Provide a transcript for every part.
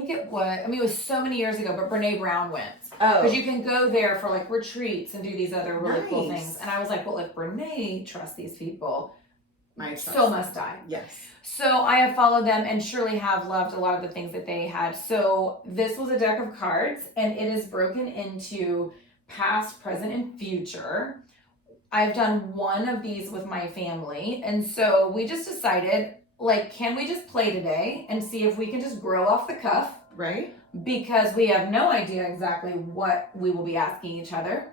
think it was, I mean, it was so many years ago, but Brene Brown went. Oh. Because you can go there for like retreats and do these other really cool Nice. things. And I was like, well, if Brene trusts these people, I so must I. Yes. So I have followed them and surely have loved a lot of the things that they had. So this was a deck of cards and it is broken into past, present, and future. I've done one of these with my family. And so we just decided, like, can we just play today and see if we can just grow off the cuff? Right. Because we have no idea exactly what we will be asking each other.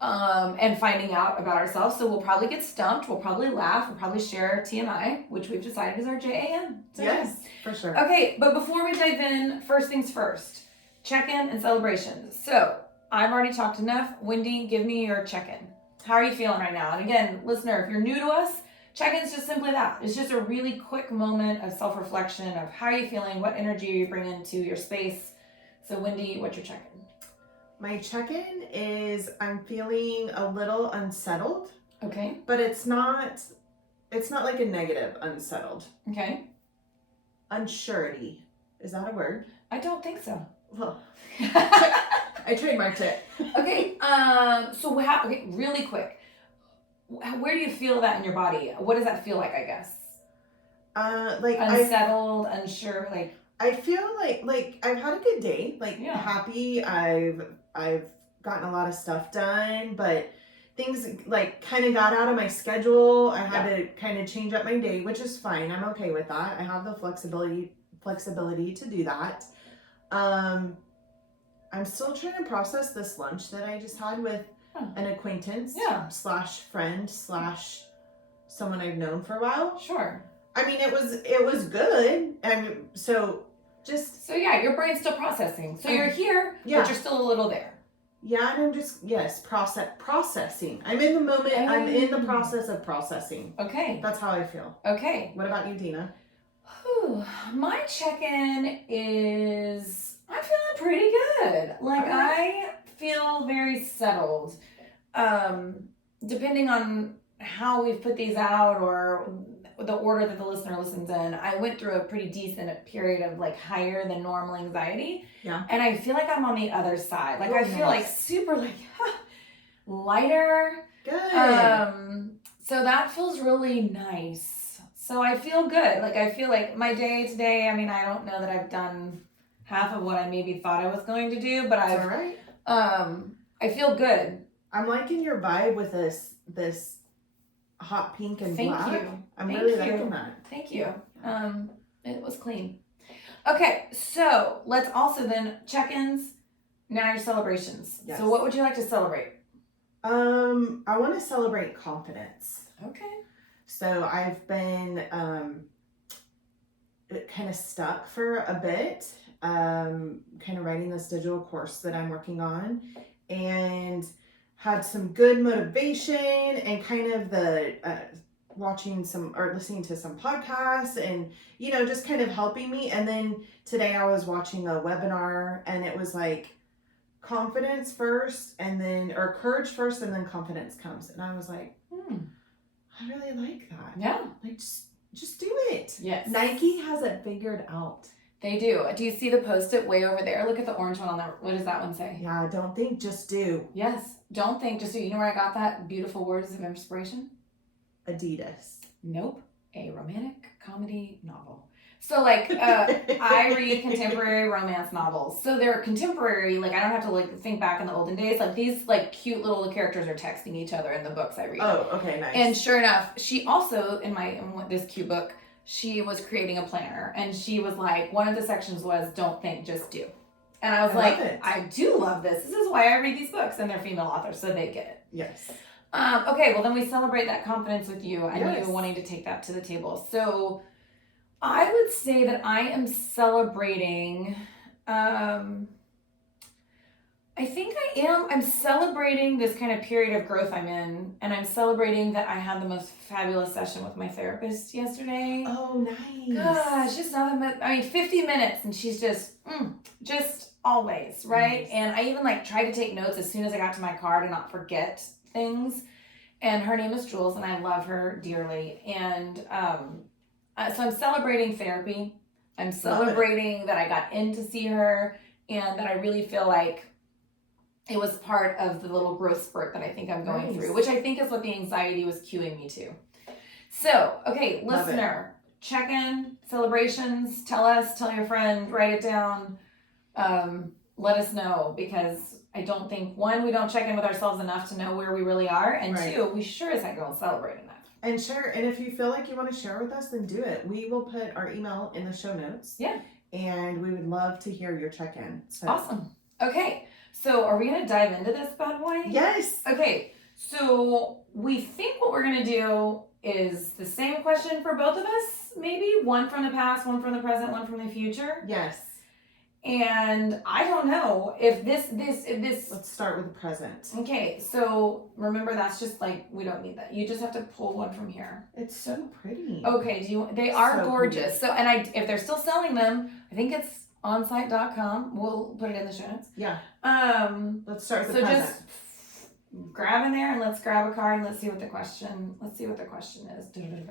And finding out about ourselves. So we'll probably get stumped. We'll probably laugh. We'll probably share TMI, which we've decided is our JAM. So yes, for sure. Okay, but before we dive in, first things first, check-in and celebrations. So I've already talked enough. Wendy, give me your check-in. How are you feeling right now? And again, listener, if you're new to us, check-in is just simply that. It's just a really quick moment of self-reflection of how are you feeling, what energy are you bringing to your space. So Wendy, what's your check-in? My check-in is I'm feeling a little unsettled. Okay. But it's not like a negative unsettled. Okay. Unsurety. Is that a word? I don't think so. Well, I trademarked it. Okay. So okay, really quick. Where do you feel that in your body? What does that feel like, I guess? Like unsettled, unsure, like I feel like I've had a good day, like happy. I've gotten a lot of stuff done, but things like kind of got out of my schedule. I had to kind of change up my day, which is fine. I'm okay with that. I have the flexibility to do that. I'm still trying to process this lunch that I just had with an acquaintance / friend / someone I've known for a while. Sure. I mean, it was good. So your brain's still processing. So you're here, but you're still a little there. Yeah, and I'm just processing. I'm in the moment. I'm in the process of processing. Okay. That's how I feel. Okay. What about you, Dena? My check-in is I'm feeling pretty good. Like I feel very settled. Depending on how we've put these out or the order that the listener listens in, I went through a pretty decent period of like higher than normal anxiety. Yeah. And I feel like I'm on the other side. Like I feel like super like lighter. Good. So that feels really nice. So I feel good. Like I feel like my day today, I mean, I don't know that I've done half of what I maybe thought I was going to do, but all right. I feel good. I'm liking your vibe with this hot pink and black. Thank you. I'm really liking that. Thank you. It was clean. Okay, so let's also then check-ins. Now your celebrations. Yes. So what would you like to celebrate? I want to celebrate confidence. Okay. So I've been kind of stuck for a bit, kind of writing this digital course that I'm working on, and had some good motivation and kind of the watching some or listening to some podcasts and just kind of helping me. And then today I was watching a webinar and it was like confidence first and then or courage first and then confidence comes, and I was like I really like that. Yeah, like just do it. Yes, Nike has it figured out. They do. Do you see the post-it way over there? Look at the orange one on there. What does that one say? Yeah, don't think, just do. Yes, don't think, just do. You know where I got that beautiful words of inspiration? Adidas. Nope. A romantic comedy novel. So like I read contemporary romance novels. So they're contemporary, like I don't have to like think back in the olden days. Like these like cute little characters are texting each other in the books I read. Oh, okay, nice. And sure enough, she also in this cute book, she was creating a planner and she was like, one of the sections was don't think, just do. And I was I do love this. This is why I read these books, and they're female authors, so they get it. Yes. Okay, well then we celebrate that confidence with you and you wanting to take that to the table. So I would say that I am celebrating, I think I am. I'm celebrating this kind of period of growth I'm in, and I'm celebrating that I had the most fabulous session with my therapist yesterday. Oh, nice. Gosh, just nothing but, 50 minutes, and she's just always, right? Nice. And I even tried to take notes as soon as I got to my car to not forget things. And her name is Jules, and I love her dearly. And so I'm celebrating therapy. I'm celebrating that I got in to see her, and that I really feel like it was part of the little growth spurt that I think I'm going through, which I think is what the anxiety was cueing me to. So, okay, listener, check in, celebrations, tell your friend, write it down, let us know, because I don't think, one, we don't check in with ourselves enough to know where we really are, and two, we sure as heck don't celebrate enough. And share, and if you feel like you want to share with us, then do it. We will put our email in the show notes. Yeah. And we would love to hear your check-in. So. Awesome. Okay, so are we going to dive into this bad boy? Yes. Okay, so we think what we're going to do is the same question for both of us, maybe one from the past, one from the present, one from the future. Yes. And I don't know if this. Let's start with the present. Okay, so remember, that's just like, we don't need that. You just have to pull one from here. It's so pretty. Okay, they are so gorgeous. Pretty. So, if they're still selling them, I think it's onsite.com. We'll put it in the show notes. Yeah. Let's start with the present. Just grab in there and let's grab a card and let's see what the question is.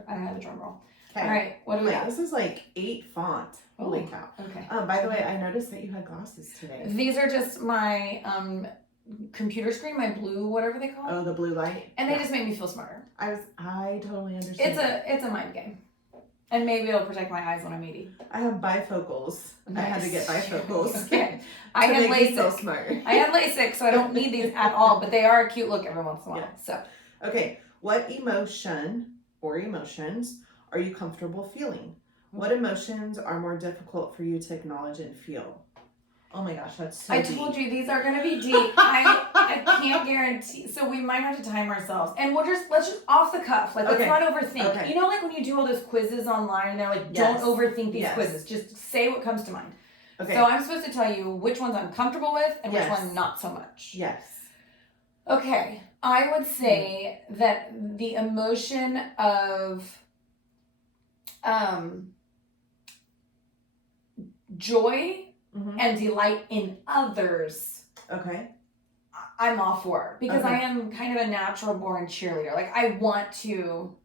I don't have a drum roll. Okay. All right, what do we got? This is like 8 font. Holy cow. Okay. By the way, I noticed that you had glasses today. These are just my computer screen, my blue, whatever they call it. Oh, the blue light. And they just make me feel smarter. I totally understand. It's a mind game. And maybe it'll protect my eyes when I'm 80. I have bifocals. Nice. I had to get bifocals. Okay. I had LASIK. Smart. I had LASIK, so I don't need these at all, but they are a cute look every once in a while. Yeah. So. Okay. What emotion or emotions are you comfortable feeling? What emotions are more difficult for you to acknowledge and feel? Oh my gosh, that's so deep. Told you these are going to be deep. I can't guarantee. So we might have to time ourselves. And let's just off the cuff. Like, let's not overthink. Okay. You know, like when you do all those quizzes online and they're like, don't overthink these quizzes. Just say what comes to mind. Okay. So I'm supposed to tell you which ones I'm comfortable with and which one not so much. Yes. Okay. I would say that the emotion of joy and delight in others. Okay. I'm all for, because I am kind of a natural born cheerleader. Like, I want to,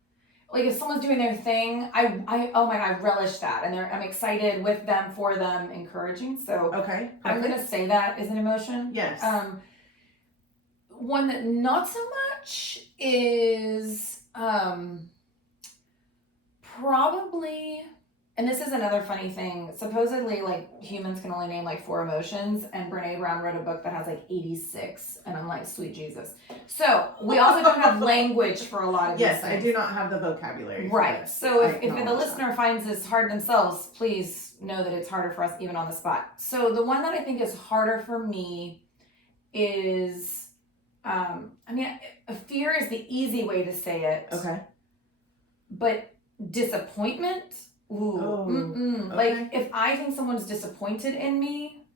like, if someone's doing their thing, I oh my God, I relish that. And I'm excited with them, for them, encouraging. So okay, I'm going to say that is an emotion. Yes. One that not so much is probably, and this is another funny thing, supposedly, like, humans can only name like 4 emotions, and Brene Brown wrote a book that has like 86, and I'm like, sweet Jesus. So we also don't have language for a lot of these things. I do not have the vocabulary. Right. So if the listener finds this hard themselves, please know that it's harder for us even on the spot. So the one that I think is harder for me is, fear is the easy way to say it. Okay. But disappointment, okay. Like, if I think someone's disappointed in me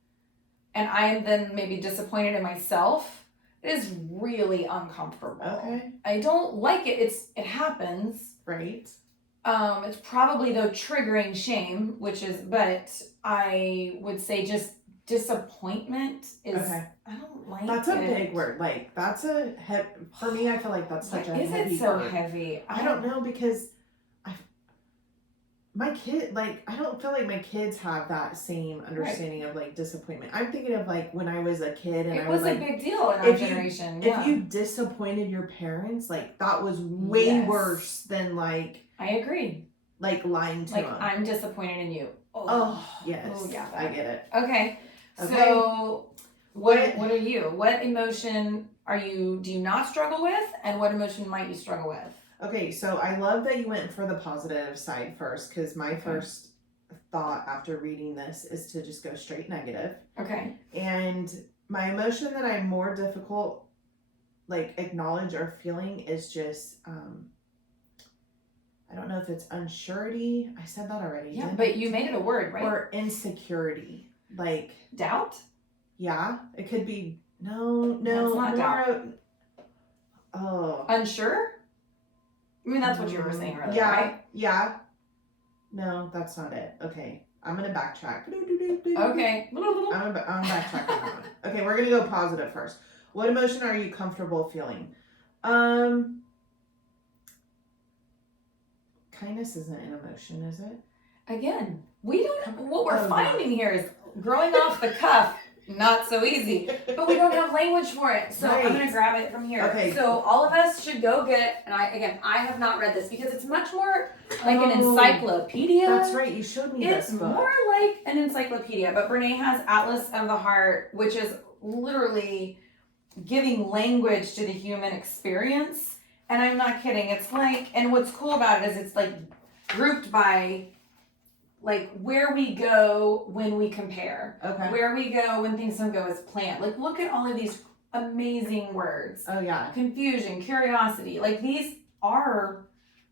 and I am then maybe disappointed in myself, it is really uncomfortable. Okay. I don't like it. It happens. Right. It's probably, though, triggering shame, but I would say just disappointment is, I don't like that's a big word. Like, that's for me, I feel like that's such a heavy word. Is it so heavy? I don't know, because my kid, like, I don't feel like my kids have that same understanding of, like, disappointment. I'm thinking of, like, when I was a kid and it I was like, a big deal in our generation. If you disappointed your parents, like, that was way worse than, like, I agree. Like, lying to them. Like, I'm disappointed in you. Yes. Oh, yeah. I get it. Okay. So, what are you? What emotion do you not struggle with? And what emotion might you struggle with? Okay, so I love that you went for the positive side first, because my first thought after reading this is to just go straight negative. Okay. And my emotion that I'm more difficult, like, acknowledge or feeling is just, I don't know if it's unsurety. I said that already. Yeah, but you made it a word, right? Or insecurity. Like, doubt? Yeah, it could be, no. That's not doubt. Unsure? I mean, that's what you were saying earlier, right? Yeah. No, that's not it. Okay. I'm going to backtrack. Okay. I'm backtracking on that one. Okay, we're going to go positive first. What emotion are you comfortable feeling? Kindness isn't an emotion, is it? Again, what we're finding here is growing off the cuff, not so easy, but we don't have language for it. So I'm going to grab it from here. Okay. So all of us should go get, and I have not read this because it's much more like an encyclopedia. That's right. You showed me this book. It's more like an encyclopedia, but Brene has Atlas of the Heart, which is literally giving language to the human experience. And I'm not kidding. It's like, and what's cool about it is it's like grouped by like where we go when we compare. Okay. Where we go when things don't go as planned. Like look at all of these amazing words. Oh yeah. Confusion, curiosity. Like these are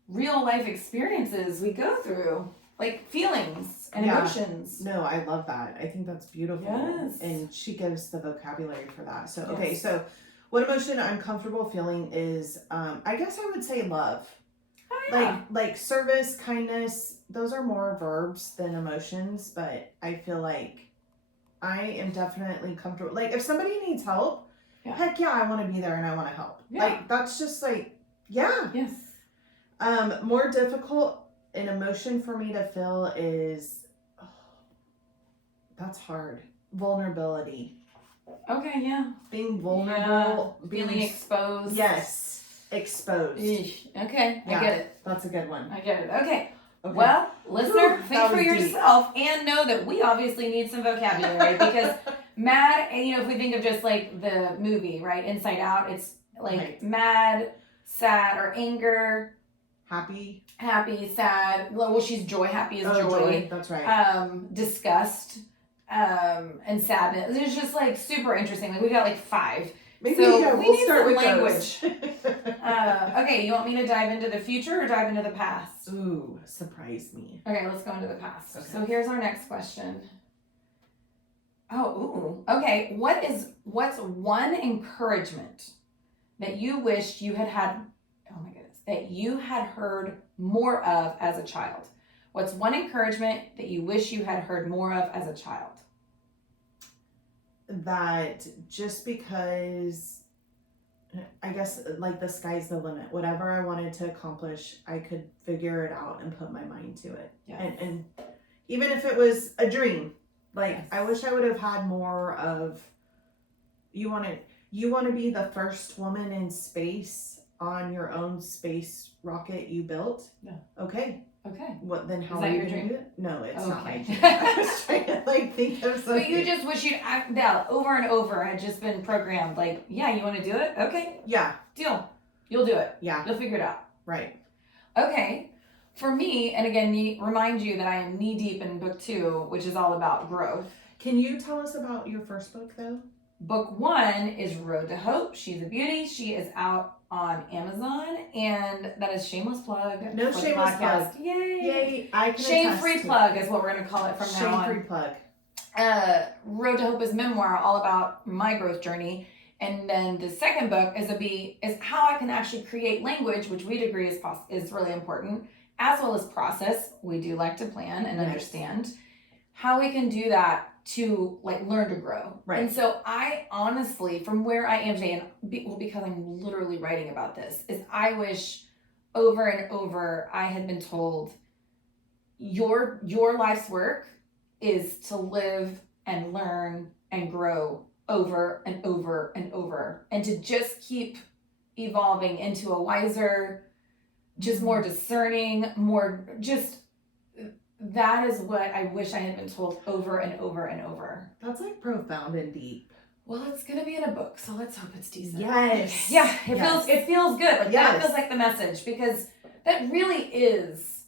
real life experiences we go through. Like feelings and emotions. No, I love that. I think that's beautiful. Yes. And she gives the vocabulary for that. So Yes. okay, so what emotion I'm comfortable feeling is I guess I would say love. Oh, yeah. Like service, kindness, those are more verbs than emotions, but I feel like I am definitely comfortable. Like if somebody needs help, heck yeah, I want to be there and I want to help. Yeah. Like that's just like, yeah. Yes. More difficult an emotion for me to feel is, that's hard. Vulnerability. Okay, yeah. Being vulnerable. Yeah. Feeling exposed. Yes. Exposed. Eesh. Okay, Yeah, I get it. That's a good one. I get it. Okay. Well, listener, think for yourself and know that we obviously need some vocabulary because mad, and if we think of just like the movie, right? Inside Out, it's like mad, sad, or anger. Happy, sad. Well, she's joy. Happy is joy. That's right. Disgust, and sadness. It's just like super interesting. Like we got like 5. Maybe so we'll start with language. those. Okay, you want me to dive into the future or dive into the past? Ooh, surprise me. Okay, let's go into the past. Okay. So here's our next question. Oh, ooh. Okay, what's one encouragement that you wished you had, oh my goodness, that you had heard more of as a child? What's one encouragement that you wish you had heard more of as a child? That just because, I guess, like the sky's the limit. Whatever I wanted to accomplish, I could figure it out and put my mind to it. Yes. And even if it was a dream, like Yes. I wish I would have had more of, you want to be the first woman in space on your own space rocket you built? Yeah. Okay. What then? How Is that are you your going to dream? do it? No, it's not my Okay. dream. I was trying to like think of something. But you just wish you'd act that over and over had just been programmed. Like, yeah, you want to do it? Okay, Yeah. deal. You'll do it. Yeah. You'll figure it out. Right. Okay. For me, and again, remind you that I am knee deep in book 2, which is all about growth. Can you tell us about your first book though? Book 1 is Road to Hope. She's a beauty. She is out on Amazon, and that is shameless plug. No for the shameless podcast. plug. Yay! Yay! I can Shame-free attest to plug is what we're going to call it from now on. Shame-free plug. Road to Hope is memoir, all about my growth journey. And then the second book is how I can actually create language, which we'd agree is really important, as well as process. We do like to plan and understand how we can do that to like learn to grow. Right. And so I honestly, from where I am today, and because I'm literally writing about this, is I wish over and over I had been told your life's work is to live and learn and grow over and over and over, and to just keep evolving into a wiser, just more discerning, more just, that is what I wish I had been told over and over and over. That's like profound and deep. Well, it's gonna be in a book, so let's hope it's decent. Yes. Yeah, it feels good. Like that feels like the message, because that really is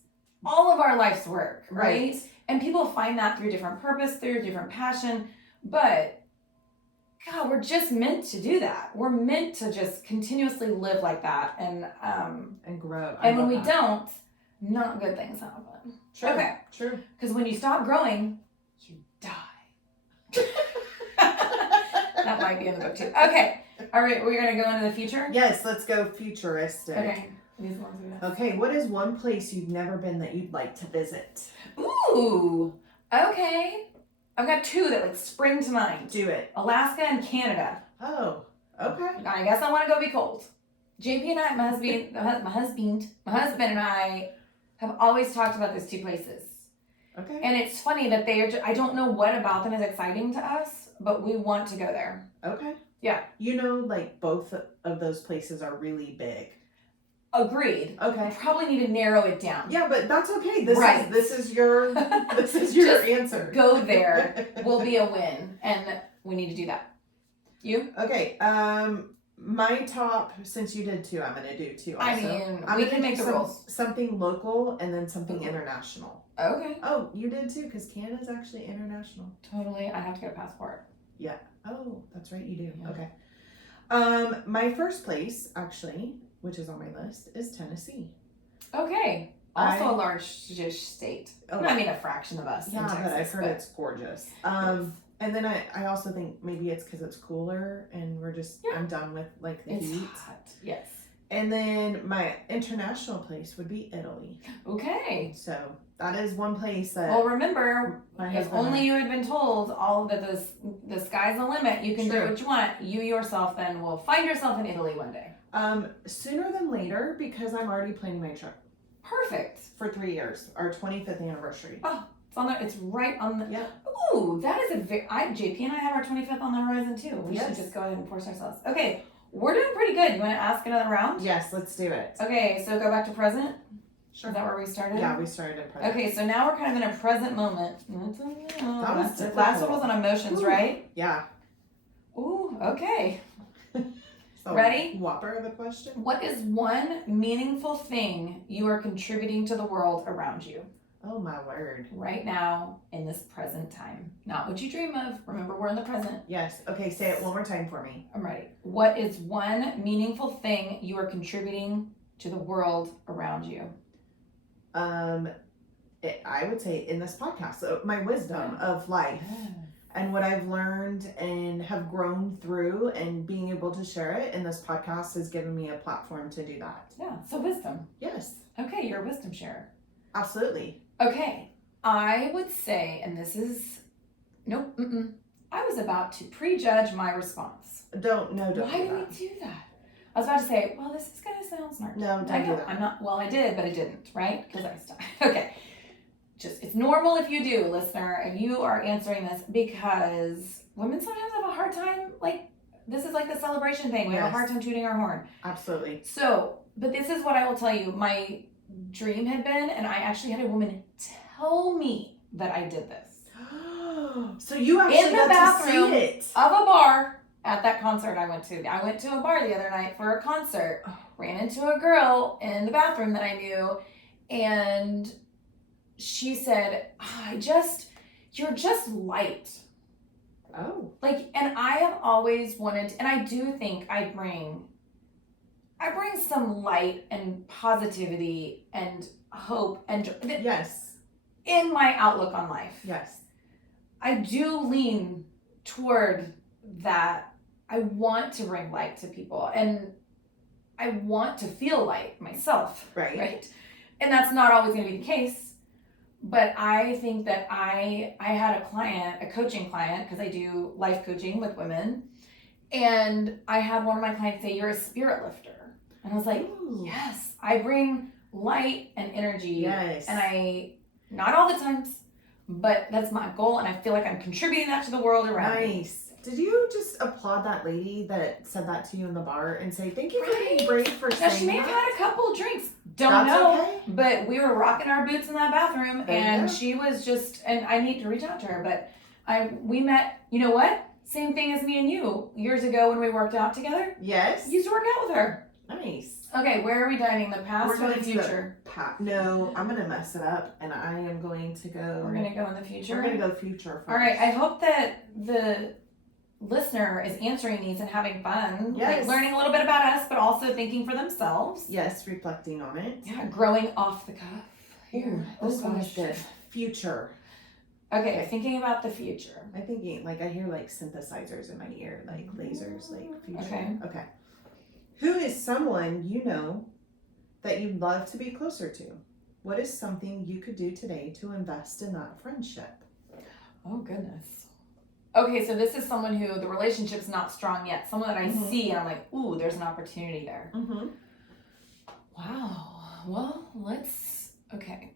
all of our life's work, right? And people find that through different purpose, through different passion, but God, we're just meant to do that. We're meant to just continuously live like that and grow. And when we don't, not good things happen. True. Okay. True. Because when you stop growing, you die. That might be in the book too. Okay. All right. We're going to go into the future? Yes, let's go futuristic. Okay. These ones we got. Okay, what is one place you've never been that you'd like to visit? Ooh. Okay. I've got 2 that like spring to mind. Do it. Alaska and Canada. Oh, okay. I guess I want to go be cold. JP and I, my husband and I have always talked about those 2 places. Okay. And it's funny that they are, I don't know what about them is exciting to us, but we want to go there. Okay. Yeah. You know, like both of those places are really big. Agreed. Okay. We probably need to narrow it down. Yeah, but that's okay. This Right. is your Just answer. Go there will be a win, and we need to do that. You? Okay. My top, since you did two, I'm gonna do two also. I mean, I'm we gonna can make do the rules. something local and then something Okay. international. Okay. Oh, you did too, because Canada's actually international. Totally. I have to get a passport. Yeah. Oh, that's right, you do. Yeah. Okay. My first place, actually, which is on my list, is Tennessee. Okay. Also a large-ish state. Oh, I mean, a fraction of us. yeah, in Texas, but I've heard it's gorgeous. And then I also think maybe it's because it's cooler and we're just, I'm done with like the heat. Hot. Yes. And then my international place would be Italy. Okay. So that is one place that. Well, remember, my if husband only you had been told all that the sky's the limit, you can do True. what you want. You yourself then will find yourself in Italy one day. Sooner than later, because I'm already planning my trip Perfect. for 3 years, our 25th anniversary. Oh, it's on there. It's right on the. Yeah. Ooh, that is a very. JP and I have our 25th on the horizon too. We should Yes. just go ahead and force ourselves. Okay, we're doing pretty good. You want to ask another round? Yes, let's do it. Okay, so go back to present. Sure. Is that where we started? Yeah, we started in present. Okay, so now we're kind of in a present moment. That was difficult. Last one was on emotions, Ooh. right? Yeah. Ooh, okay. So, Ready? Whopper of a question. What is one meaningful thing you are contributing to the world around you Oh my word. right now in this present time? Not what you dream of. Remember, we're in the present. Yes. Okay, say it one more time for me. I'm ready. What is one meaningful thing you are contributing to the world around you? I would say in this podcast, so my wisdom of life and what I've learned and have grown through, and being able to share it in this podcast has given me a platform to do that. Yeah, so wisdom. Yes, Okay, you're a wisdom sharer. absolutely. Okay, I would say, and this is, nope, I was about to prejudge my response. Don't Why do do that. we do that? I was about to say, well, this is going to sound smart. No, don't I know, do that. I'm not, well, I did, but I didn't, right? Because I stopped. Okay. It's normal if you do, listener, and you are answering this because women sometimes have a hard time, like, this is like the celebration thing. We have a Yes. hard time tooting our horn. Absolutely. So, but this is what I will tell you. My dream had been, and I actually had a woman tell me that I did this. So you actually In the got bathroom to see it. Of a bar at that concert I went to. I went to a bar the other night for a concert. Ran into a girl in the bathroom that I knew, and she said, you're just light. Oh. Like, and I have always wanted, and I do think I bring some light and positivity and hope and Yes. in my outlook on life. Yes. I do lean toward that. I want to bring light to people, and I want to feel light myself. Right. And that's not always going to be the case. But I think that I had a coaching client, because I do life coaching with women, and I had one of my clients say, "You're a spirit lifter," and I was like, Ooh. "Yes, I bring light and energy." Yes. And I, not all the times, but that's my goal, and I feel like I'm contributing that to the world around me. Nice. Did you just applaud that lady that said that to you in the bar and say, thank you for Right. being brave for Now, saying she may have that? had a couple drinks. Don't That's know. okay. But we were rocking our boots in that bathroom, There you and go. she was just, and I need to reach out to her, but we met, you know what? Same thing as me and you years ago when we worked out together. Yes. Used to work out with her. Nice. Okay, where are we diving? The past We're or going the to the future? No, I'm going to mess it up, and I am going to go. We're going to go in the future? We're going to go future first. All right, I hope that the listener is answering these and having fun. Yes. Like learning a little bit about us, but also thinking for themselves. Yes, reflecting on it. Yeah, growing off the cuff. Ooh, Oh, this one is gosh. good. Future. Okay, thinking about the future. I'm thinking, like, I hear, like, synthesizers in my ear, like, lasers, like, future. Okay. Who is someone you know that you'd love to be closer to? What is something you could do today to invest in that friendship? Oh, goodness. Okay, so this is someone who the relationship's not strong yet. Someone that I Mhm. see and I'm like, ooh, there's an opportunity there. Mm-hmm. Wow. Well, okay.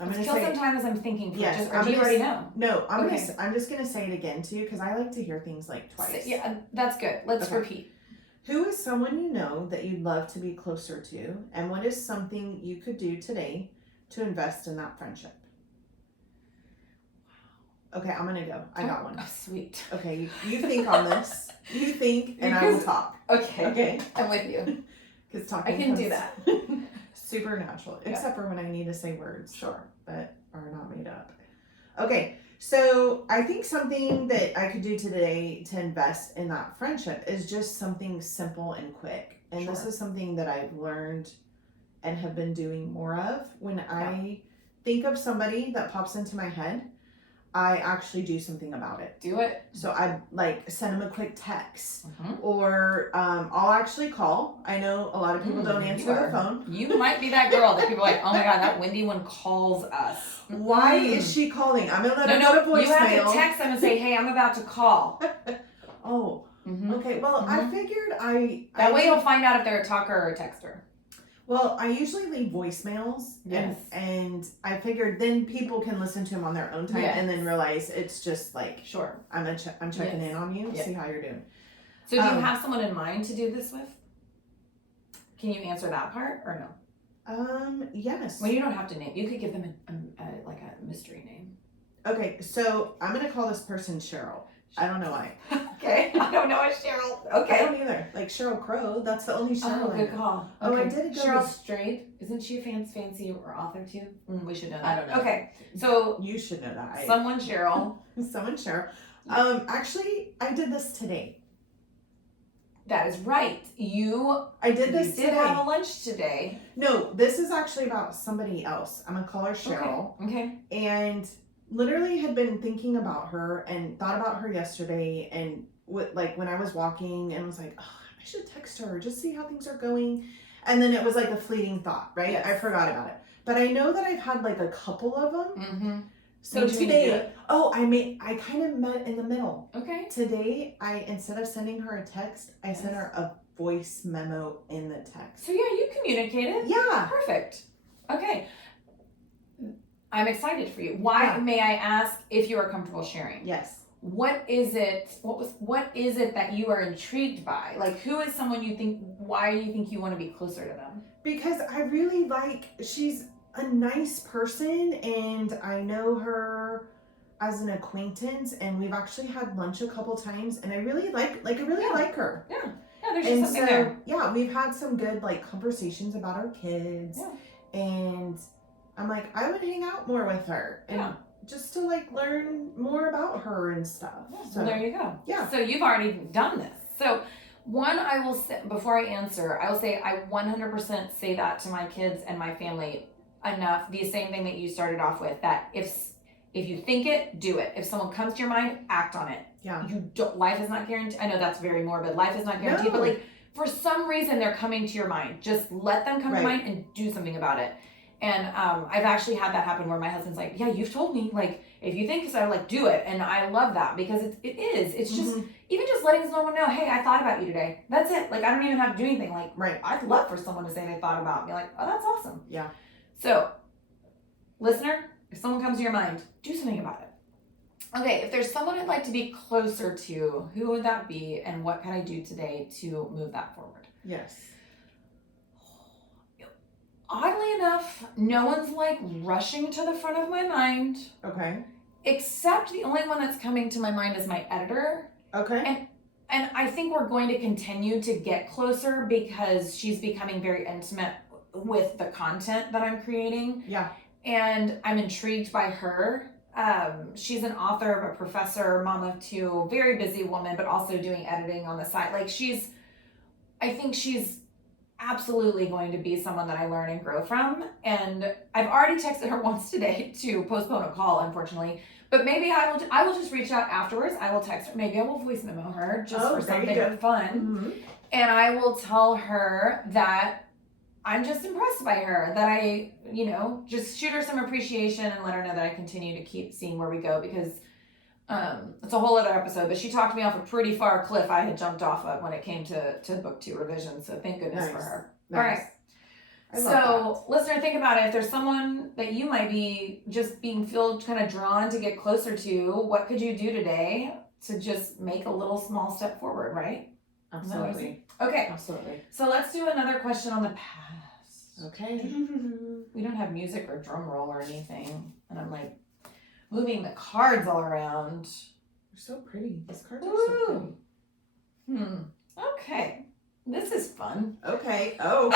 I'm Let's gonna kill say some time as I'm thinking for yes. just, or do you already know? No, Okay. I'm just gonna say it again too because I like to hear things like twice. Yeah, that's good. Let's Okay. repeat. Who is someone you know that you'd love to be closer to, and what is something you could do today to invest in that friendship? Okay, I'm gonna go. I got one. Oh, sweet. Okay, you think on this. You think, and I will talk. Okay. Okay. I'm with you. Because talking I can do that. supernatural, Yeah. except for when I need to say words. Sure. That are not made up. Okay, so I think something that I could do today to invest in that friendship is just something simple and quick. And this Sure. is something that I've learned and have been doing more of. When I think of somebody that pops into my head, I actually do something about it. Do it. So I like send them a quick text, Mhm. or I'll actually call. I know a lot of people don't answer their phone. You might be that girl that people are like, oh my God, that Wendy one calls us. Why is she calling? I'm gonna let her No, go to voicemail. you have to text them and say, hey, I'm about to call. Oh, Mhm. okay. Well, I figured That way you'll find out if they're a talker or a texter. Well, I usually leave voicemails. Yes. And I figured then people can listen to them on their own time and then realize it's just like, sure, I'm checking in on you, see how you're doing. So do you have someone in mind to do this with? Can you answer that part or no? Yes. Well, you don't have to name. You could give them a mystery name. Okay, so I'm gonna call this person Cheryl. I don't know why. Okay, I don't know a Cheryl. Okay. I don't either. Like Sheryl Crow, that's the only Cheryl I know. Good call. Okay. Oh, I did go Cheryl Strayed. Isn't she a fancy or author too? We should know that. I don't know. Okay, so you should know that. Someone Cheryl. Someone Cheryl. Actually, I did this today. That is right. I did this today. Have a lunch today. No, this is actually about somebody else. I'm gonna call her Cheryl. Okay. And literally had been thinking about her and thought about her yesterday, and like when I was walking and was like, oh, I should text her, just see how things are going. And then it was like a fleeting thought, right? Yes. I forgot about it. But I know that I've had like a couple of them. Mm-hmm. So today, I kind of met in the middle. Okay. Today, instead of sending her a text, I sent her a voice memo in the text. So yeah, you communicated. Yeah. Perfect. Okay. I'm excited for you. Why, may I ask if you are comfortable sharing? Yes. What is it that you are intrigued by? Like, who is someone why do you think you want to be closer to them? Because I really she's a nice person, and I know her as an acquaintance, and we've actually had lunch a couple times, and I really like her. Yeah. Yeah, there's just something there. Yeah, we've had some good conversations about our kids. Yeah. And I'm like, I would hang out more with her. And just to learn more about her and stuff. Yeah, so well, there you go. Yeah. So you've already done this. So one, I will say, before I answer, I will say I 100% say that to my kids and my family enough. The same thing that you started off with, that if you think it, do it. If someone comes to your mind, act on it. Yeah. Life is not guaranteed. I know that's very morbid. Life is not guaranteed, but for some reason they're coming to your mind. Just let them come to mind and do something about it. And I've actually had that happen where my husband's like, yeah, you've told me, if you think so, do it. And I love that because it's just, even just letting someone know, hey, I thought about you today. That's it. I don't even have to do anything. I'd love for someone to say they thought about me. Oh, that's awesome. Yeah. So, listener, if someone comes to your mind, do something about it. Okay, if there's someone I'd like to be closer to, who would that be, and what can I do today to move that forward? Yes. Oddly enough, no one's rushing to the front of my mind. Okay. Except the only one that's coming to my mind is my editor. Okay. And I think we're going to continue to get closer because she's becoming very intimate with the content that I'm creating. Yeah. And I'm intrigued by her. She's an author, a professor, mom of two, very busy woman, but also doing editing on the side. I think she's absolutely going to be someone that I learn and grow from. And I've already texted her once today to postpone a call, unfortunately. But maybe I will just reach out afterwards. I will text her. Maybe I will voice memo her just for something fun. Mm-hmm. And I will tell her that I'm just impressed by her, that I, just shoot her some appreciation and let her know that I continue to keep seeing where we go, because it's a whole other episode, but she talked me off a pretty far cliff I had jumped off of when it came to book 2 revision. So thank goodness for her. Nice. All right. I love So, listener, think about it. If there's someone that you might be just feel kind of drawn to get closer to, what could you do today to just make a little small step forward, right? that. Absolutely. Okay. Absolutely. So let's do another question on the past. Okay. We don't have music or drum roll or anything. And I'm like moving the cards all around. They're so pretty. These cards are so pretty. Okay. This is fun. Okay. Oh.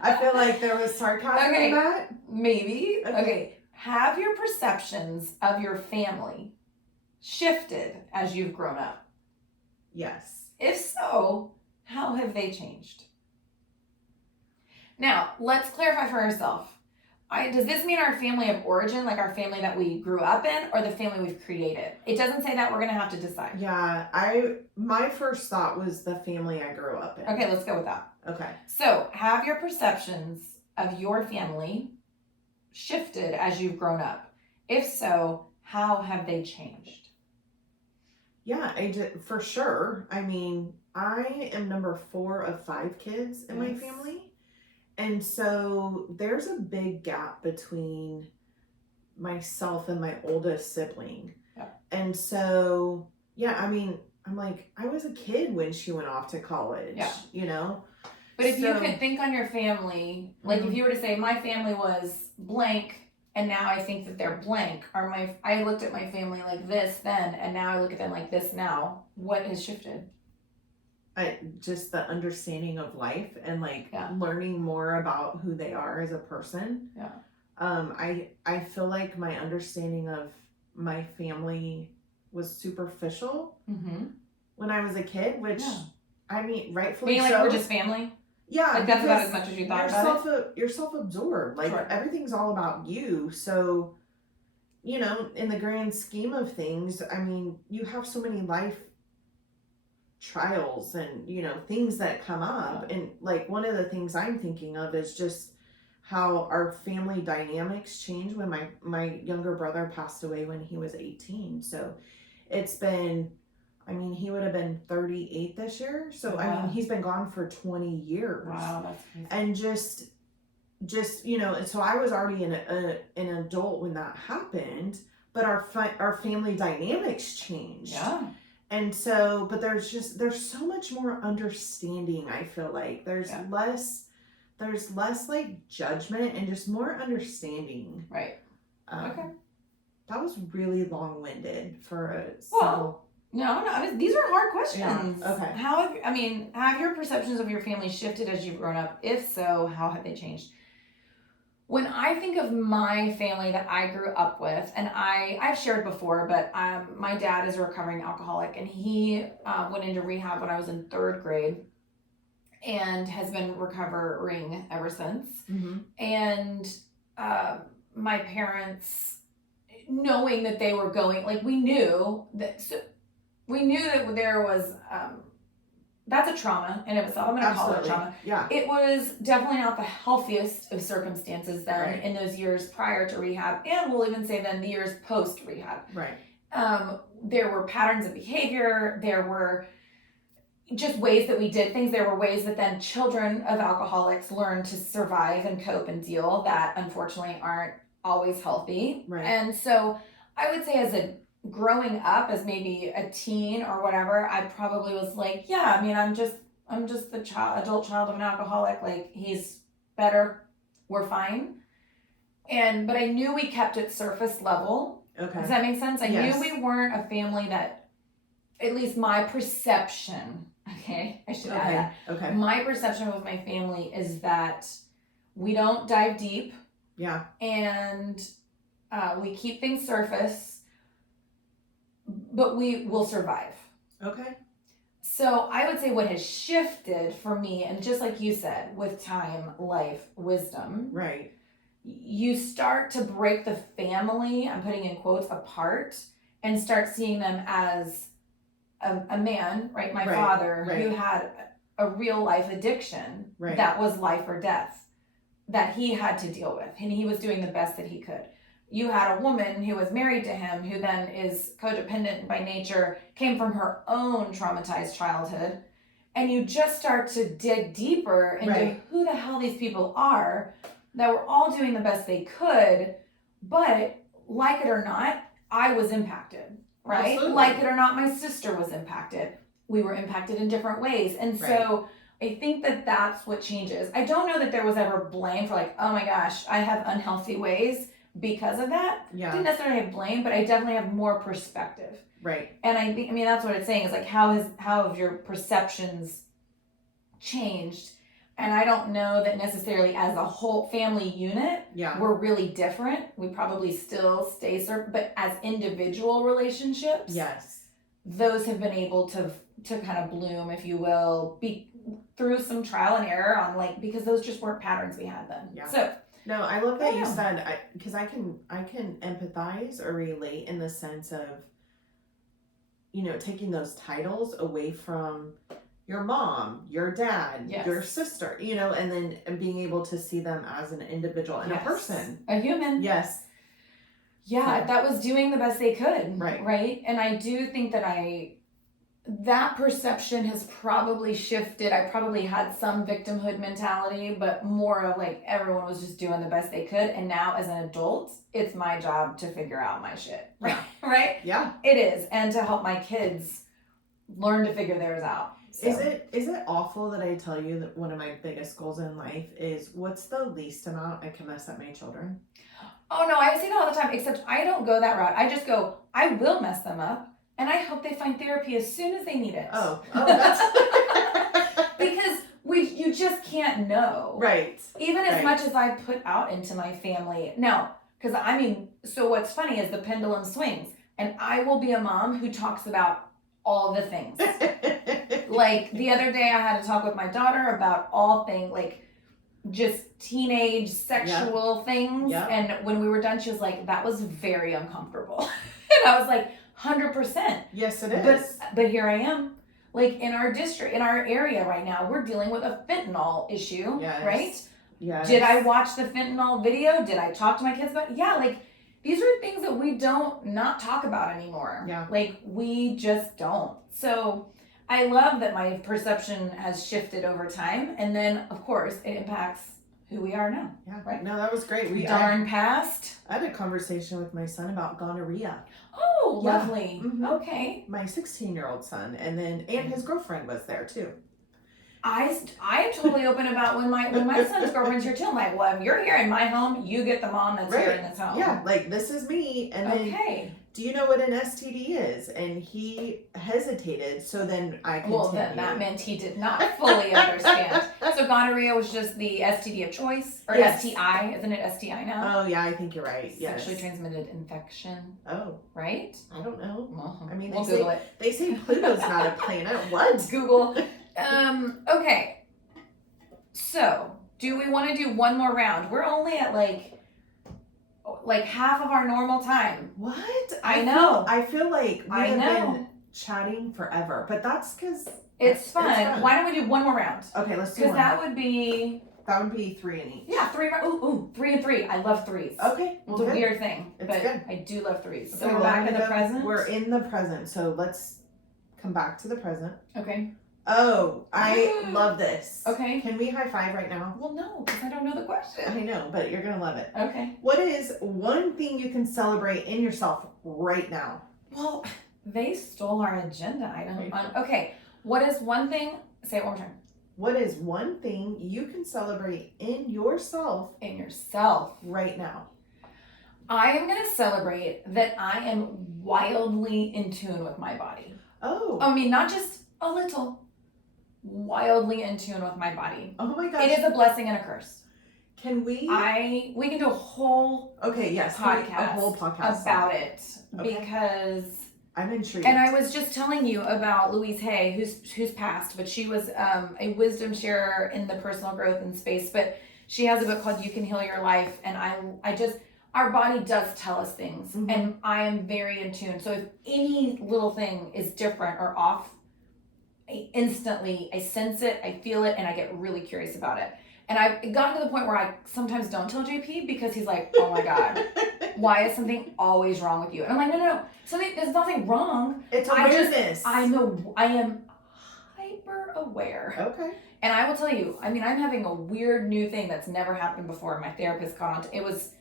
I feel like there was sarcasm in that. Maybe. Okay. Have your perceptions of your family shifted as you've grown up? Yes. If so, how have they changed? Now, let's clarify for ourselves. Does this mean our family of origin, like our family that we grew up in, or the family we've created? It doesn't say that. We're going to have to decide. Yeah, my first thought was the family I grew up in. Okay, let's go with that. Okay. So, have your perceptions of your family shifted as you've grown up? If so, how have they changed? Yeah, I did, for sure. I mean, I am number 4 of 5 kids in my family. And so there's a big gap between myself and my oldest sibling. Yeah. And so, yeah, I mean, I'm like, I was a kid when she went off to college, you know? But if you could think on your family, like if you were to say, my family was blank, and now I think that they're blank, or I looked at my family like this then, and now I look at them like this now, what has shifted? Just the understanding of life and like learning more about who they are as a person. Yeah. I feel like my understanding of my family was superficial when I was a kid, which I mean, rightfully like we're just family. Yeah, like that's about as much as you thought about it. You're self-absorbed. Like everything's all about you. So, you know, in the grand scheme of things, I mean, you have so many life trials and, you know, things that come up. And like one of the things I'm thinking of is just how our family dynamics changed when my younger brother passed away when he was 18. So it's been, I mean, he would have been 38 this year. So I mean, he's been gone for 20 years. Wow, that's crazy. And just you know, so I was already an adult when that happened, but our family dynamics changed. Yeah. And so, but there's so much more understanding. I feel like there's less like judgment and just more understanding. Right. Okay. That was really long-winded for a No, these are hard questions. Yeah. Okay. Have your perceptions of your family shifted as you've grown up? If so, how have they changed? When I think of my family that I grew up with, and I've shared before, but my dad is a recovering alcoholic, and he went into rehab when I was in 3rd grade and has been recovering ever since. And my parents, knowing that they were going, like we knew that there was, that's a trauma in itself. I'm going to call it a trauma. Yeah. It was definitely not the healthiest of circumstances then in those years prior to rehab. And we'll even say then the years post rehab. Right. There were patterns of behavior. There were just ways that we did things. There were ways that then children of alcoholics learn to survive and cope and deal that unfortunately aren't always healthy. Right. And so I would say as a growing up as maybe a teen or whatever, I probably was like, yeah, I mean, I'm just the adult child of an alcoholic. Like he's better. We're fine. But I knew we kept it surface level. Okay. Does that make sense? I knew we weren't a family that, at least my perception, okay, I should add that. Okay. My perception with my family is that we don't dive deep. Yeah. And we keep things surface, but we will survive. Okay. So I would say what has shifted for me, and just like you said, with time, life, wisdom. Right. You start to break the family, I'm putting in quotes, apart, and start seeing them as a man, right? My father, who had a real life addiction that was life or death that he had to deal with, and he was doing the best that he could. You had a woman who was married to him, who then is codependent by nature, came from her own traumatized childhood, and you just start to dig deeper into Right. who the hell these people are, that were all doing the best they could, but like it or not, I was impacted, right? Absolutely. Like it or not, my sister was impacted. We were impacted in different ways. And so I think that that's what changes. I don't know that there was ever blame for like, oh my gosh, I have unhealthy ways because of that. Yeah. Didn't necessarily have blame, but I definitely have more perspective. Right. And I think, I mean, that's what it's saying is like, how have your perceptions changed? And I don't know that necessarily as a whole family unit, Yeah. we're really different. We probably still stay certain, but as individual relationships, Yes. those have been able to kind of bloom, if you will, be through some trial and error on like, because those just weren't patterns we had then. Yeah. So no, I love that you Yeah. said, because I can empathize or relate in the sense of, you know, taking those titles away from your mom, your dad, Yes. your sister, you know, and being able to see them as an individual and Yes. a person. A human. Yes. Yeah, So- that was doing the best they could. Right. Right. And I do think that that perception has probably shifted. I probably had some victimhood mentality, but more of like everyone was just doing the best they could. And now as an adult, it's my job to figure out my shit. Yeah. Right? Yeah. It is. And to help my kids learn to figure theirs out. So. Is it awful that I tell you that one of my biggest goals in life is what's the least amount I can mess up my children? Oh no, I say that all the time, except I don't go that route. I just go, I will mess them up, and I hope they find therapy as soon as they need it. Oh, that's Because you just can't know. right. Even as Right. much as I put out into my family. No, because I mean, so what's funny is the pendulum swings, and I will be a mom who talks about all the things. Like the other day I had to talk with my daughter about all things, like just teenage sexual things. Yeah. And when we were done, she was like, that was very uncomfortable. And I was like, 100%. Yes, it is. But here I am. Like in our district, in our area right now, we're dealing with a fentanyl issue, Yes. right? Yes. Did I watch the fentanyl video? Did I talk to my kids about it? Yeah, like these are things that we don't not talk about anymore. Yeah. Like we just don't. So I love that my perception has shifted over time. And then of course it impacts who we are now. Yeah. Right. No, that was great. Darn past. I had a conversation with my son about gonorrhea. Oh, Yeah. lovely. Mhm. Okay. My 16-year-old son, and his girlfriend was there too. I am totally open about when my son's girlfriend's here too. I'm like, well, if you're here in my home, you get the mom that's here in this home. Yeah, like this is me. And then, Okay. do you know what an STD is? And he hesitated. So then I continued. Well, then that meant he did not fully understand. So gonorrhea was just the STD of choice, or Yes. STI, isn't it STI now? Oh yeah, I think you're right. Yes. Sexually transmitted infection, Oh, right? I don't know. Well, I mean, we'll they Google say it. they say Pluto's not a planet. What? Google. Okay. So, do we want to do one more round? We're only at like half of our normal time. What? I know. I feel like we I have know. been chatting forever, but that's because It's fun. fun. Why don't we do one more round? okay. Let's do Because one. that would be 3 in each. yeah, 3 rounds. Ooh, 3 and 3. I love threes. Okay. Well, It's a good. weird thing, It's but good. I do love threes. So Okay, we're well, back I'm in the gonna- present. We're in the present, so let's come back to the present. Okay. Oh, I love this. Okay. Can we high five right now? Well, no, because I don't know the question. I know, but you're gonna love it. Okay. What is one thing you can celebrate in yourself right now? Well, they stole our agenda item. Okay. What is one thing? Say it one more time. What is one thing you can celebrate in yourself In yourself. right now? I am going to celebrate that I am wildly in tune with my body. Oh. I mean, not just a little, wildly in tune with my body. Oh my gosh. It is a blessing and a curse. Can we? We can do a whole Okay, yes. podcast, A whole podcast about it Okay. because, I'm intrigued. and I was just telling you about Louise Hay, who's passed, but she was a wisdom sharer in the personal growth and space. But she has a book called You Can Heal Your Life, and I just, our body does tell us things, Mhm. and I am very in tune. So if any little thing is different or off, I sense it, I feel it, and I get really curious about it. And I've gotten to the point where I sometimes don't tell JP because he's like, oh my God, why is something always wrong with you? And I'm like, no, there's nothing wrong. It's I awareness. I am hyper aware. Okay. And I will tell you, I mean, I'm having a weird new thing that's never happened before. My therapist caught on. It was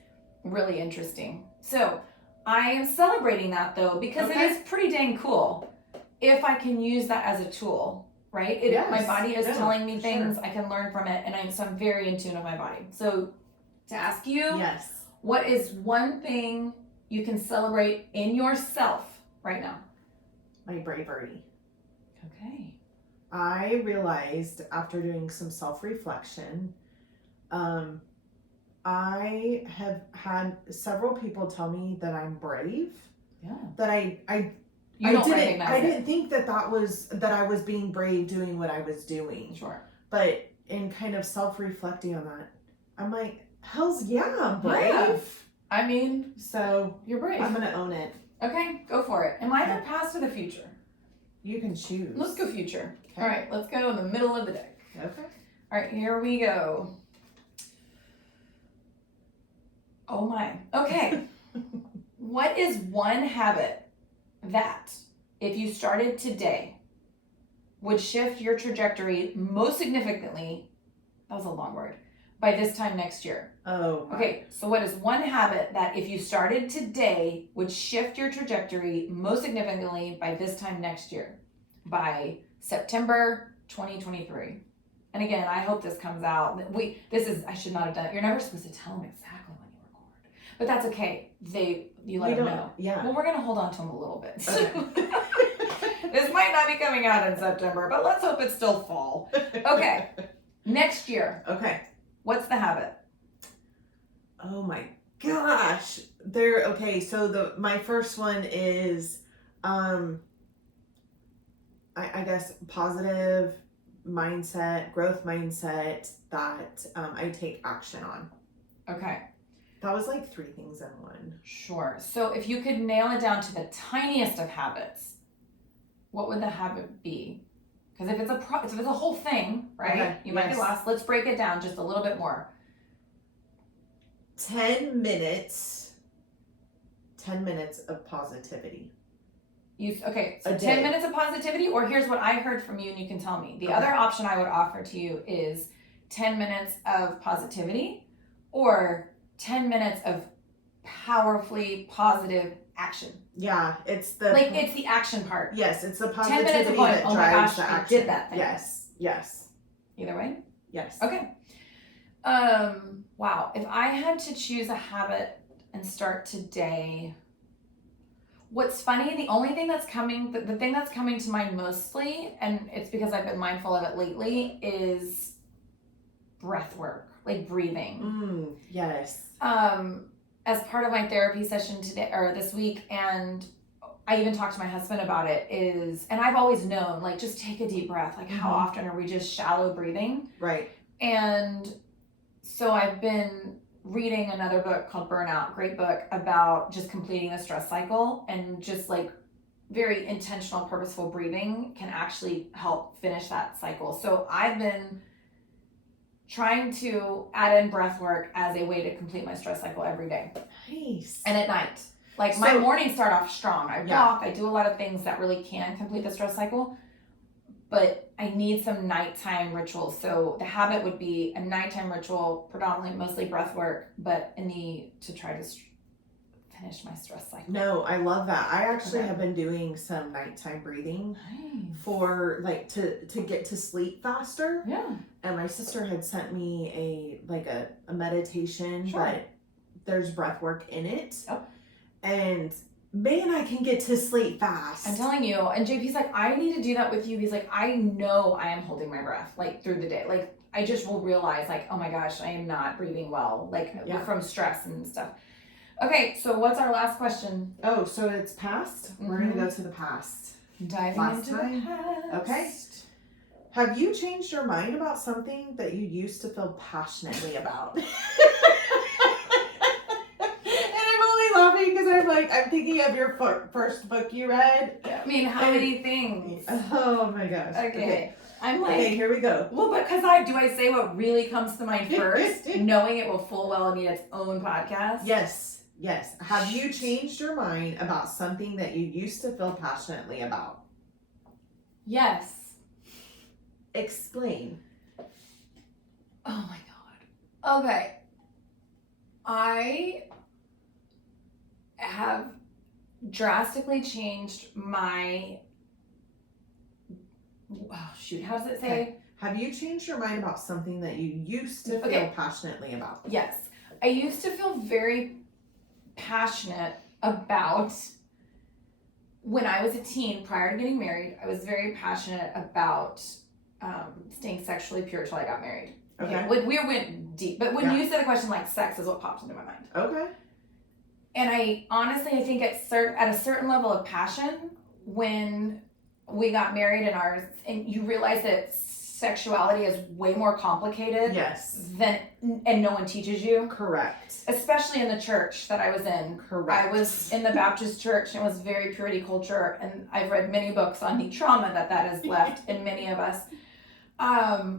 really interesting. So I am celebrating that though, because it is pretty dang cool if I can use that as a tool, right? My body is telling me things, I can learn from it, and I'm very in tune with my body. So to ask you, what is one thing you can celebrate in yourself right now? My bravery. Okay. I realized after doing some self-reflection, I have had several people tell me that I'm brave. Yeah. That I didn't think that I was being brave doing what I was doing. Sure. But in kind of self-reflecting on that, I'm like, hell's yeah, I'm brave. Yeah. I mean, so you're brave. I'm gonna own it. Okay, go for it. Am I the past or the future? You can choose. Let's go future. Okay. All right, let's go in the middle of the deck. Okay. All right, here we go. Oh my. Okay. What is one habit that, if you started today, would shift your trajectory most significantly? That was a long word. By this time next year. Oh. Okay, so what is one habit that, if you started today, would shift your trajectory most significantly by this time next year? By September 2023. And again, I hope this comes out. I should not have done it. You're never supposed to tell them exactly when you record. But that's okay. You let them know. Yeah. Well, we're going to hold on to them a little bit. Okay. This might not be coming out in September, but let's hope it's still fall. Okay. Next year. Okay. What's the habit? Oh my gosh. So my first one is I guess positive mindset, growth mindset that I take action on. Okay. That was like 3 things in one. Sure. So if you could nail it down to the tiniest of habits, what would the habit be? Because if it's a whole thing, right? Okay. You might be lost. Let's break it down just a little bit more. 10 minutes of positivity. So 10 minutes of positivity, or here's what I heard from you and you can tell me. The other option I would offer to you is 10 minutes of positivity or 10 minutes of powerfully positive action. Yeah, it's the action part. Yes, it's the 10 positivity minutes of going, that oh my drives gosh, the I action. did that thing. Yes. Either way? Yes. Okay. Wow. If I had to choose a habit and start today, what's funny, the only thing that's coming, the thing that's coming to mind mostly, and it's because I've been mindful of it lately, is breath work, like breathing. Yes. As part of my therapy session today or this week, and I even talked to my husband about it, and I've always known, like, just take a deep breath. Like, how often are we just shallow breathing? Right. And so I've been reading another book called Burnout, great book, about just completing the stress cycle, and just like very intentional, purposeful breathing can actually help finish that cycle. So I've been trying to add in breath work as a way to complete my stress cycle every day. Nice. And at night. Like, my mornings start off strong. I walk, I do a lot of things that really can complete the stress cycle, but I need some nighttime rituals. So the habit would be a nighttime ritual, predominantly mostly breath work, but to try to finish my stress cycle. No, I love that. I actually have been doing some nighttime breathing for like to get to sleep faster. Yeah. And my sister had sent me a meditation, but there's breath work in it. Oh. And man, I can get to sleep fast. I'm telling you. And JP's like, I need to do that with you. He's like, I know I am holding my breath like through the day. Like, I just will realize, like, oh my gosh, I am not breathing well, like from stress and stuff. Okay, so what's our last question? Oh, so it's past? We're going to go to the past. Diving into the past. Okay. Have you changed your mind about something that you used to feel passionately about? Because I'm thinking of your first book you read. I mean, how many things? Oh my gosh. Okay. I'm like, okay, here we go. Well, because I say what really comes to mind first, knowing it will full well need its own podcast? Yes. Have you changed your mind about something that you used to feel passionately about? Yes. Explain. Oh my God. Okay. I have drastically changed my, oh shoot, how does it say? Okay. Have you changed your mind about something that you used to feel passionately about? Yes. I used to feel very passionate about, when I was a teen, prior to getting married, I was very passionate about staying sexually pure till I got married. Okay. We went deep, but when you said the question, like, sex is what popped into my mind. Okay. And I honestly, I think at a certain level of passion, when we got married and you realize that sexuality is way more complicated. Yes. And no one teaches you. Correct. Especially in the church that I was in. Correct. I was in the Baptist church, and it was very purity culture, and I've read many books on the trauma that has left in many of us. I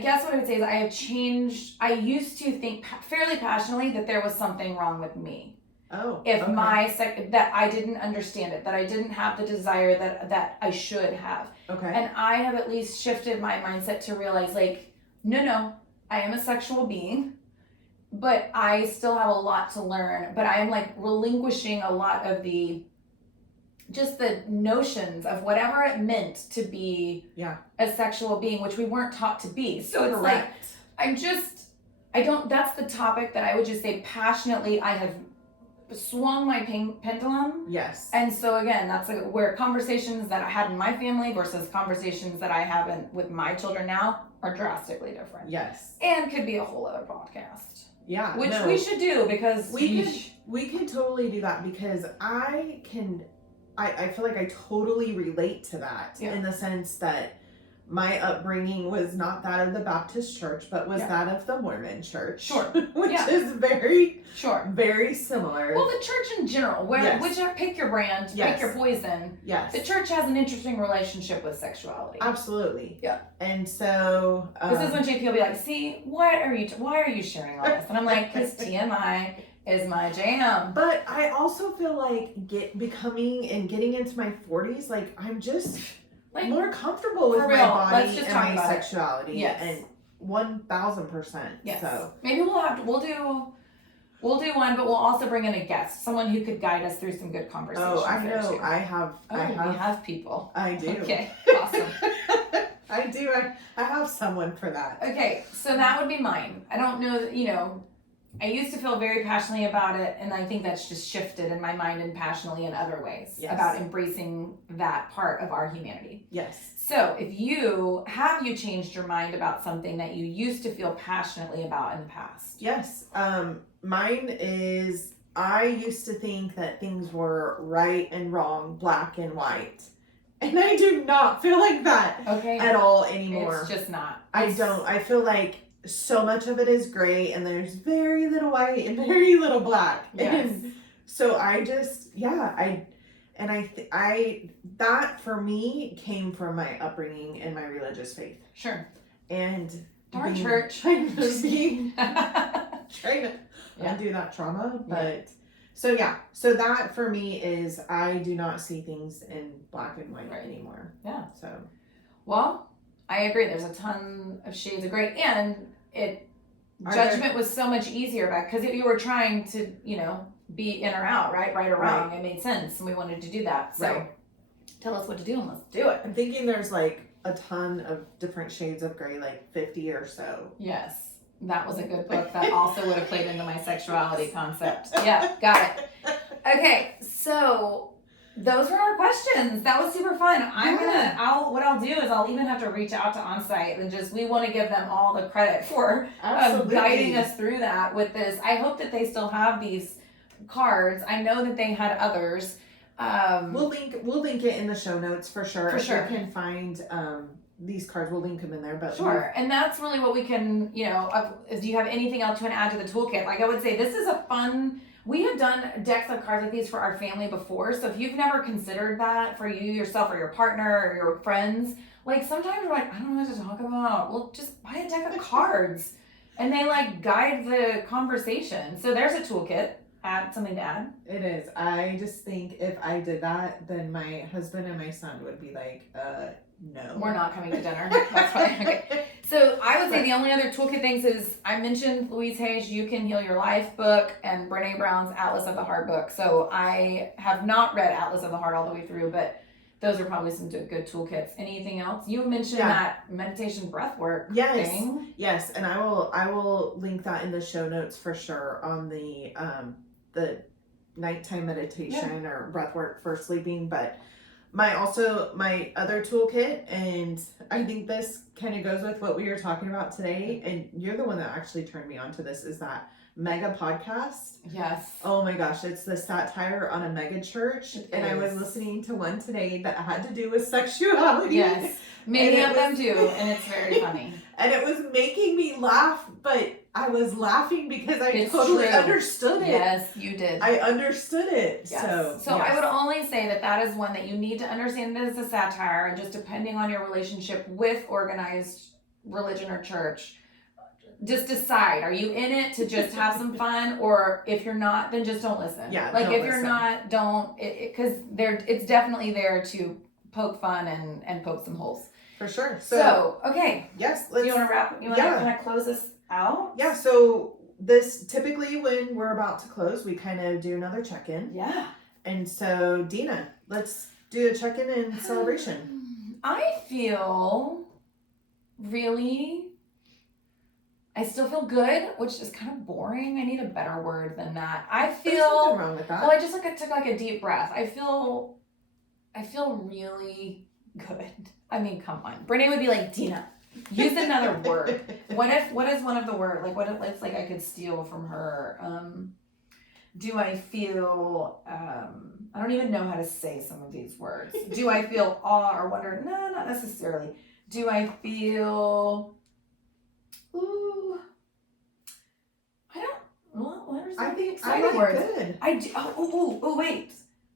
guess what I would say is I have changed. I used to think fairly passionately that there was something wrong with me. Oh. That I didn't understand it, that I didn't have the desire that I should have. Okay. And I have at least shifted my mindset to realize, like, no, I am a sexual being, but I still have a lot to learn. But I am like relinquishing a lot of the notions of whatever it meant to be a sexual being, which we weren't taught to be. So it's Correct. that's the topic that I would just say passionately I have swung my pendulum. Yes. And so again, that's where conversations that I had in my family versus conversations that I have with my children now are drastically different. Yes. And could be a whole other podcast. Yeah. Which we should do, because we can totally do that, because I feel like I totally relate to that in the sense that my upbringing was not that of the Baptist church, but was that of the Mormon church. Sure. Which is very similar. Well, the church in general, pick your brand, pick your poison. Yes. The church has an interesting relationship with sexuality. Absolutely. Yeah. And so this is when JP will be like, "See, why are you sharing all this?" And I'm like, "Because TMI is my jam." But I also feel like getting into my 40s, like I'm just more comfortable with my body and my sexuality. Yes. And 1000%. Yes. So maybe we'll do one, but we'll also bring in a guest, someone who could guide us through some good conversations. Oh, I know. We have people. I do. Okay. Awesome. I do. I have someone for that. Okay. So that would be mine. I don't know that, I used to feel very passionately about it, and I think that's just shifted in my mind and passionately in other ways about embracing that part of our humanity. Yes. So if you changed your mind about something that you used to feel passionately about in the past? Yes. Mine is, I used to think that things were right and wrong, black and white. And I do not feel like that at all anymore. It's just not. I don't. I feel like so much of it is gray, and there's very little white and very little black. Yes. And so I just, that for me came from my upbringing and my religious faith. Sure. And our church. trying to undo that trauma. But so that for me is, I do not see things in black and white anymore. Yeah. So, well, I agree. There's a ton of shades of gray, and judgment was so much easier back, because if you were trying to, be in or out, right or wrong, it made sense, and we wanted to do that. So tell us what to do, and let's do it. I'm thinking there's like a ton of different shades of gray, like 50 or so. Yes. That was a good book that also would have played into my sexuality concept. Yeah, got it. Okay, so those were our questions. That was super fun. What I'll do is I'll even have to reach out to Onsite and we want to give them all the credit for guiding us through that with this. I hope that they still have these cards. I know that they had others. We'll link it in the show notes for sure. For sure. If you can find these cards, we'll link them in there. But sure. And that's really what we can, do you have anything else you want to add to the toolkit? Like I would say, this is a fun. We have done decks of cards like these for our family before. So if you've never considered that for you yourself or your partner or your friends, like sometimes we're like, I don't know what to talk about. Well, just buy a deck of cards and they guide the conversation. So there's a toolkit. add something to add? It is. I just think if I did that, then my husband and my son would be like, no. We're not coming to dinner. That's fine. Okay. So I would say the only other toolkit things is I mentioned Louise Hay's You Can Heal Your Life book and Brene Brown's Atlas of the Heart book. So I have not read Atlas of the Heart all the way through, but those are probably some good toolkits. Anything else? You mentioned that meditation breath work thing. Yes, and I will link that in the show notes for sure on the nighttime meditation or breath work for sleeping. But my other toolkit, and I think this kind of goes with what we were talking about today, and you're the one that actually turned me on to this, is that mega podcast. Yes. Oh my gosh, it's the satire on a mega church. And I was listening to one today that had to do with sexuality. Yes. Many of them do, and it's very funny. And it was making me laugh, but I was laughing because I totally understood it. Yes, you did. I understood it. Yes. So yes. I would only say that is one that you need to understand it as a satire, and just depending on your relationship with organized religion or church, just decide, are you in it to just have some fun, or if you're not, then just don't listen. Yeah. Like if you're not, don't, because it's definitely there to poke fun and poke some holes. For sure. So okay. Yes. Do you want to wrap? You want to kind of close this out? Yeah. So this typically when we're about to close, we kind of do another check-in. Yeah. And so Dena, let's do a check-in and celebration. I feel I still feel good, which is kind of boring. I need a better word than that. I feel. There's nothing wrong with that. Well, I just took a deep breath. I feel really good. I mean, come on. Brene would be like, Dena, use another word. What is one of the words? Like, what if it's like I could steal from her? Do I feel, I don't even know how to say some of these words. Do I feel awe or wonder? No, not necessarily. Do I feel, I think exciting I like words. Good. I do, wait.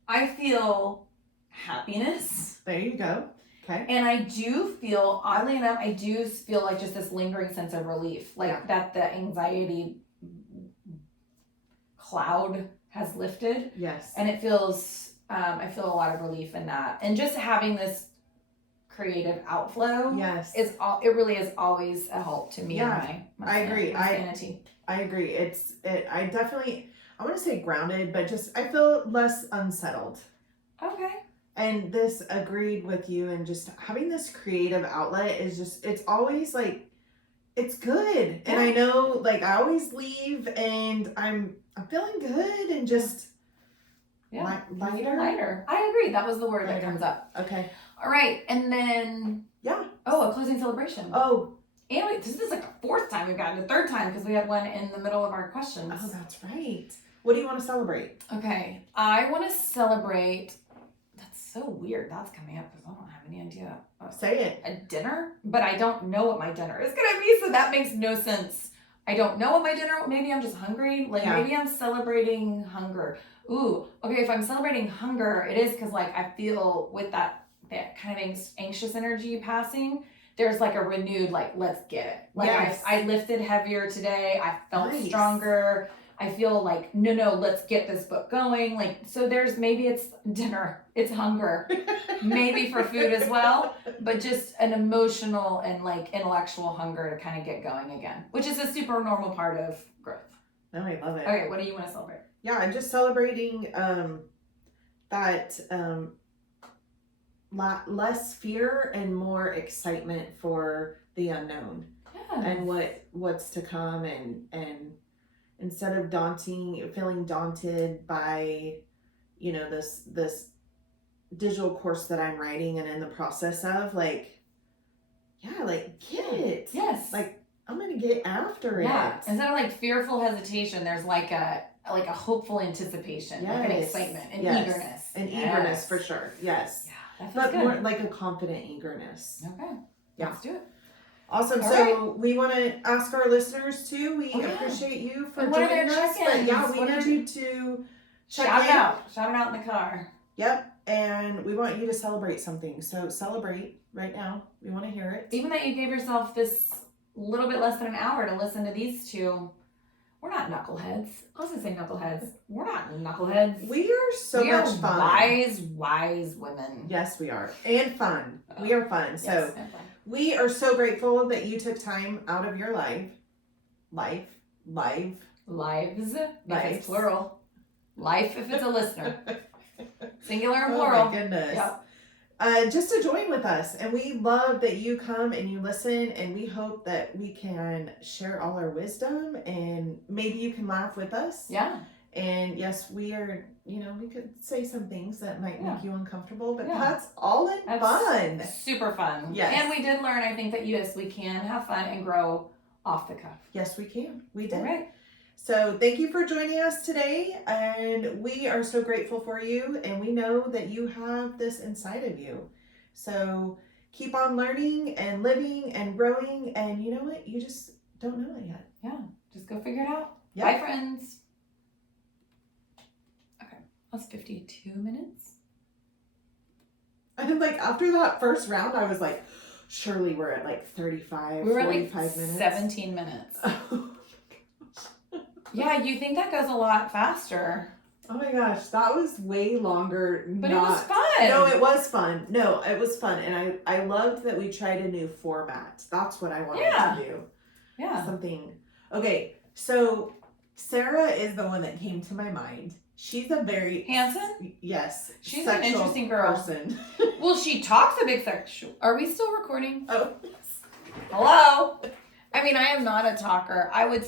I feel happiness. There you go. Okay. And I do feel, oddly enough, like just this lingering sense of relief. Like that the anxiety cloud has lifted. Yes. And it feels, I feel a lot of relief in that. And just having this creative outflow. Yes. It really is always a help to me. Yeah. I agree. My sanity. I agree. I want to say grounded, but just, I feel less unsettled. Okay. And this agreed with you, and just having this creative outlet is just, it's always like, it's good. And I know, like, I always leave and I'm feeling good and just lighter. I agree. That was the word that comes up. Okay. All right. And then, a closing celebration. Oh. And this is like the fourth time we've gotten, the third time, because we had one in the middle of our questions. Oh, that's right. What do you want to celebrate? Okay. I want to celebrate, that's so weird. That's coming up because I don't have any idea. Say it. A dinner? But I don't know what my dinner is going to be, so that makes no sense. I don't know what my dinner, maybe I'm just hungry. Maybe I'm celebrating hunger. Ooh, okay, if I'm celebrating hunger, it is because, I feel with that kind of anxious energy passing, there's a renewed, let's get it. Yes. I lifted heavier today. I felt stronger. I feel no, let's get this book going. So maybe it's dinner, it's hunger, maybe for food as well, but just an emotional and intellectual hunger to kind of get going again, which is a super normal part of growth. No, I love it. Okay, what do you want to celebrate? Yeah, I'm just celebrating that less fear and more excitement for the unknown and what's to come, and instead of feeling daunted by, this digital course that I'm writing and in the process of, get it. Yes. I'm going to get after it. Yeah. Instead of fearful hesitation, there's a hopeful anticipation, an excitement, an eagerness. An eagerness for sure. Yes. Yeah. That feels good. More like a confident eagerness. Okay. Yeah. Let's do it. Awesome. All so we want to ask our listeners too. We appreciate you for joining us. But we need you to shout it out. Shout it out in the car. Yep. And we want you to celebrate something. So celebrate right now. We want to hear it. Even that you gave yourself this little bit less than an hour to listen to these two. We're not knuckleheads. I was gonna say knuckleheads. We're not knuckleheads. We are so we much are fun. Wise women. Yes, we are. And fun. We are fun. Yes, So and fun. we are so grateful that you took time out of your lives. Lives, if it's plural. Life, if it's a listener. Singular and Oh plural. my goodness. Yep. Just to join with us. And we love that you come and you listen, and we hope that we can share all our wisdom, and maybe you can laugh with us. Yeah. And yes, we are, we could say some things that might make you uncomfortable, but Yeah. that's all in fun. Super fun. Yes. And we did learn, I think, that yes, we can have fun and grow off the cuff. Yes, we can. We did. All right. So thank you for joining us today, and we are so grateful for you, and we know that you have this inside of you. So keep on learning and living and growing, and you know what? You just don't know it yet. Yeah. Just go figure it out. Yep. Bye, friends. Okay. That's 52 minutes. And then, after that first round, I was like, surely we're at 35, We were at 45 minutes. 17 minutes. Oh. Yeah, you think that goes a lot faster. Oh my gosh, that was way longer. But it was fun. No, it was fun. No, it was fun. And I loved that we tried a new format. That's what I wanted to do. Yeah. Something. Okay, so Sarah is the one that came to my mind. She's a very... Hanson? Yes. She's an interesting girl. Person. Well, she talks a big sexual... Are we still recording? Oh. Hello? I mean, I am not a talker. I would